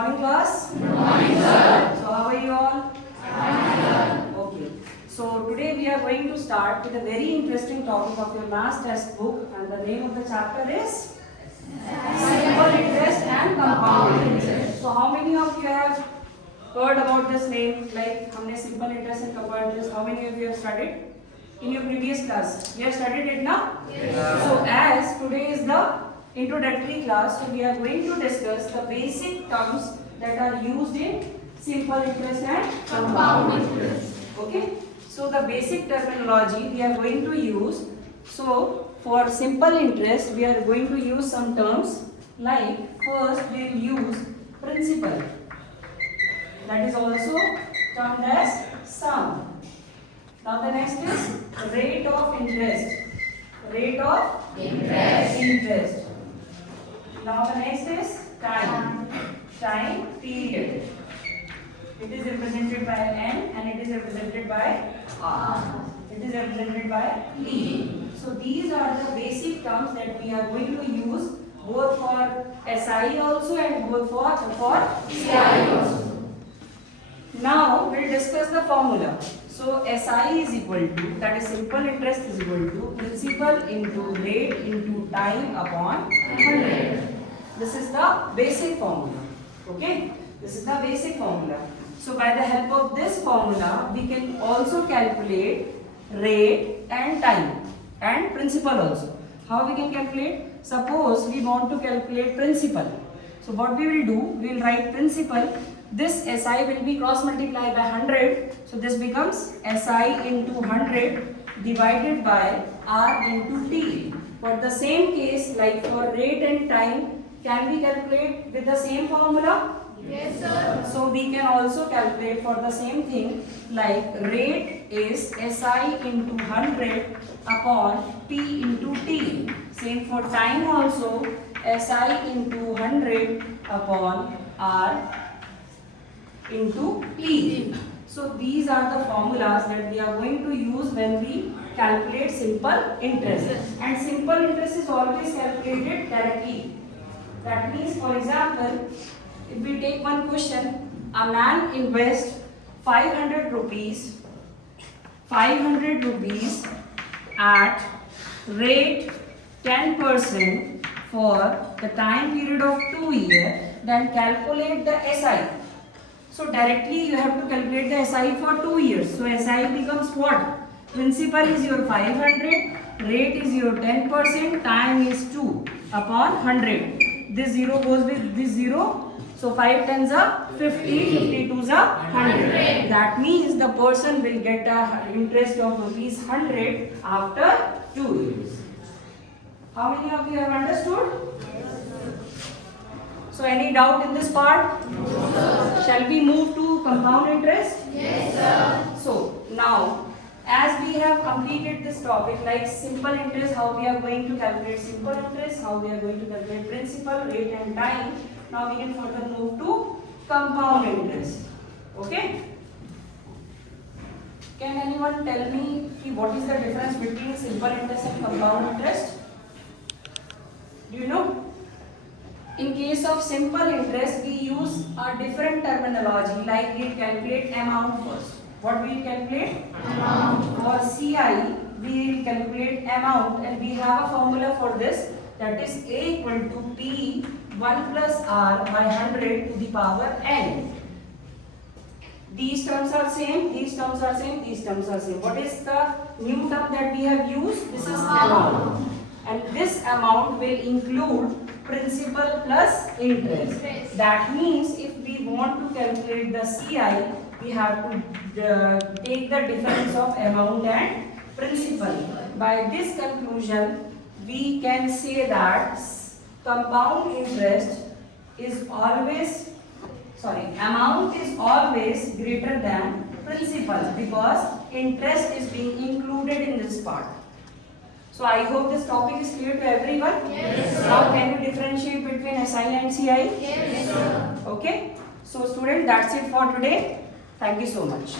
morning class. Good morning, sir. So how are you all? Okay. So today we are going to start with a very interesting topic of your maths textbook, and the name of the chapter is simple interest and compound interest. So how many of you have heard about this name? Like हमने simple interest and compound interest. How many of you have studied in your previous class? You have studied it now? Yes. So as today is the introductory class, so we are going to discuss the basic terms that are used in simple interest and compound interest. Okay. So the basic terminology we are going to use. So for simple interest, we are going to use some terms like first we will use principal. That is also termed as sum. Now the next is rate of interest. Rate of interest. Now the next is time. Time period. It is represented by N and it is represented by R. It is represented by T. So these are the basic terms that we are going to use both for SI also and both for CI also. Now we will discuss the formula. So SI is equal to, that is simple interest is equal to principal into rate into time upon 100. This is the basic formula. Okay, this is the basic formula. So by the help of this formula, we can also calculate rate and time and principal also. How we can calculate? Suppose we want to calculate principal. So what we will do, we will write principal. This SI will be cross multiplied by 100. So this becomes SI into 100 divided by R into T. For the same case, like for rate and time, can we calculate with the same formula? Yes, sir. So we can also calculate for the same thing, like rate is SI into 100 upon P into T. Same for time also, SI into 100 upon R into T. So these are the formulas that we are going to use when we calculate simple interest. And simple interest is always calculated directly. That means, for example, if we take one question, a man invests 500 rupees at rate 10% for the time period of 2 years, then calculate the SI. So directly you have to calculate the SI for 2 years. So SI becomes what? Principal is your 500, rate is your 10%, time is 2 upon 100. This 0 goes with this 0. So 5 tens are 50, 52s are 100. That means the person will get a interest of rupees 100 after 2 years. How many of you have understood? So any doubt in this part? No, sir. Shall we move to compound interest? Yes, sir. So now, as we have completed this topic, like simple interest, how we are going to calculate simple interest, how we are going to calculate principal, rate and time. Now we can further move to compound interest. Okay? Can anyone tell me what is the difference between simple interest and compound interest? Do you know? In case of simple interest, we use a different terminology, like we calculate amount first. What we will calculate? Amount. For CI, we will calculate amount, and we have a formula for this, that is A equal to P 1 plus R by 100 to the power N. These terms are same, these terms are same, these terms are same. What is the new term that we have used? This is amount. And this amount will include principal plus interest. That means if we want to calculate the CI, we have to take the difference of amount and principal. By this conclusion, we can say that compound interest is always, amount is always greater than principal because interest is being included in this part. So I hope this topic is clear to everyone. Yes, sir. Now can you differentiate between SI and CI? Yes, sir. Okay. So student, that's it for today. Thank you so much.